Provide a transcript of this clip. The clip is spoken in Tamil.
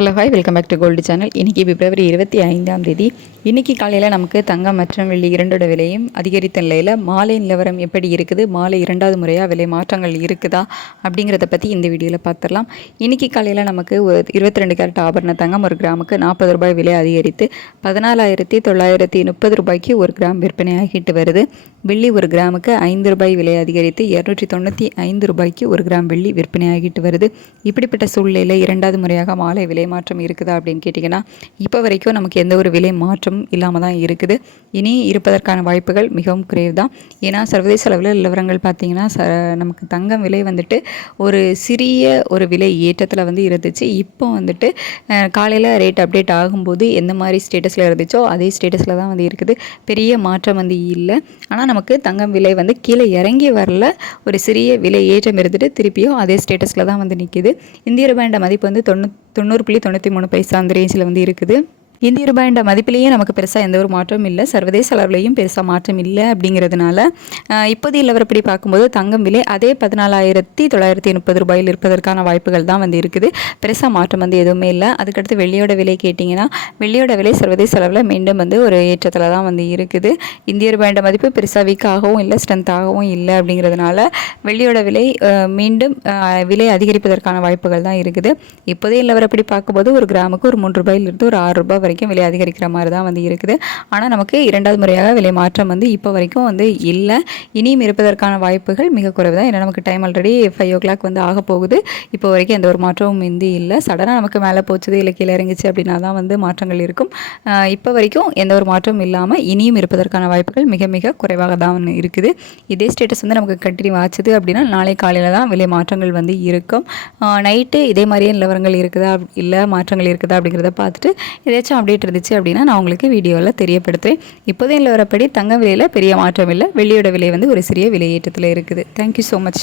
Hello hi, welcome back to gold channel. இன்றைக்கி பிப்ரவரி 25ஆம் தேதி. இன்றைக்கி காலையில் நமக்கு தங்கம் மற்றும் வெள்ளி இரண்டோட விலையும் அதிகரித்த நிலையில் மாலை நிலவரம் எப்படி இருக்குது, மாலை இரண்டாவது முறையாக விலை மாற்றங்கள் இருக்குதா அப்படிங்கிறத பற்றி இந்த வீடியோவில் பார்த்துடலாம். இன்றைக்கி காலையில் நமக்கு 22 கேரட் ஆபரண தங்கம் ஒரு கிராமுக்கு 40 ரூபாய் விலை அதிகரித்து 14,930 ரூபாய்க்கு ஒரு கிராம் விற்பனை ஆகிட்டு வருது. வெள்ளி ஒரு கிராமுக்கு 5 ரூபாய் விலை அதிகரித்து 295 ரூபாய்க்கு ஒரு கிராம் வெள்ளி விற்பனை ஆகிட்டு வருது. இப்படிப்பட்ட சூழ்நிலையில் இரண்டாவது முறையாக மாலை விலை மாற்றம் இருக்குதா அப்படின்னு கேட்டிங்கன்னா, இப்போ வரைக்கும் நமக்கு எந்த ஒரு விலை மாற்றமும் இல்லாமல் தான் இருக்குது. இனி இருப்பதற்கான வாய்ப்புகள் மிகவும் குறைவு தான். ஏன்னா சர்வதேச அளவில் நிலவரங்கள் பார்த்திங்கன்னா நமக்கு தங்கம் விலை வந்துட்டு ஒரு சிறிய ஒரு விலை ஏற்றத்தில் இருந்துச்சு. இப்போ காலையில் ரேட் அப்டேட் ஆகும்போது எந்த மாதிரி ஸ்டேட்டஸில் இருந்துச்சோ அதே ஸ்டேட்டஸில் தான் இருக்குது. பெரிய மாற்றம் இல்லை. ஆனால் நமக்கு தங்கம் விலை கீழே இறங்கி வரல, ஒரு சிறிய விலை ஏற்றம் இருந்துட்டு திருப்பியும் அதே ஸ்டேட்டஸில் தான் நிற்கிது. இந்திய ரூபாயோட மதிப்பு 90.93 அந்த ரேஞ்சில் இருக்குது. இந்திய ரூபாயோட மதிப்பிலேயே நமக்கு பெருசாக எந்த ஒரு மாற்றமும் இல்லை, சர்வதேச அளவுலேயும் பெருசாக மாற்றம் இல்லை. அப்படிங்கிறதுனால இப்போதைய நிலவரப்படி பார்க்கும்போது தங்கம் விலை அதே 14,930 ரூபாயில் இருப்பதற்கான வாய்ப்புகள் தான் இருக்குது. பெருசாக மாற்றம் எதுவுமே இல்லை. அதுக்கடுத்து வெள்ளியோட விலை கேட்டிங்கன்னா, வெள்ளியோட விலை சர்வதேச அளவில் மீண்டும் ஒரு ஏற்றத்தில் தான் இருக்குது. இந்திய ரூபாயோட மதிப்பு பெருசாக வீக்காகவும் இல்லை, ஸ்ட்ரென்த்தாகவும் இல்லை. அப்படிங்கிறதுனால வெள்ளியோட விலை மீண்டும் விலை அதிகரிப்பதற்கான வாய்ப்புகள் தான் இருக்குது. இப்போதைய நிலவரப்படி பார்க்கும்போது ஒரு கிராமுக்கு ஒரு 3 ரூபாயிலிருந்து ஒரு 6 ரூபாய் வரைக்கும் விலை அதிகரிக்கிற மாதிரி தான் இருக்குது. ஆனால் நமக்கு இரண்டாவது முறையாக விலை மாற்றம் இப்போ வரைக்கும் இல்லை. இனியும் இருப்பதற்கான வாய்ப்புகள் மிக குறைவு தான். ஏன்னா நமக்கு டைம் ஆல்ரெடி 5 o'clock ஆக போகுது. இப்போ வரைக்கும் எந்த ஒரு மாற்றமும் இல்லை. சடனாக நமக்கு மேலே போச்சுது இல்லை கீழே இறங்கிச்சு அப்படின்னா தான் மாற்றங்கள் இருக்கும். இப்போ வரைக்கும் எந்த ஒரு மாற்றமும் இல்லாமல் இனியும் இருப்பதற்கான வாய்ப்புகள் மிக மிக குறைவாக தான் இருக்குது. இதே ஸ்டேட்டஸ் நமக்கு கண்டினியூ ஆச்சுது அப்படின்னா நாளை காலையில் தான் விலை மாற்றங்கள் இருக்கும். நைட்டு இதே மாதிரியே நிலவரங்கள் இருக்குதா இல்லை மாற்றங்கள் இருக்குதா அப்படிங்கிறத பார்த்துட்டு ஏதாச்சும் அப்டேட் இருந்துச்சு அப்படின்னா நான் உங்களுக்கு வீடியோவில் தெரியப்படுத்துகிறேன். இப்போதைய நிலவரப்படி தங்க விலையில் பெரிய மாற்றம் இல்லை. வெள்ளியோட விலை ஒரு சிறிய விலையேற்றத்தில் இருக்குது. Thank you so much.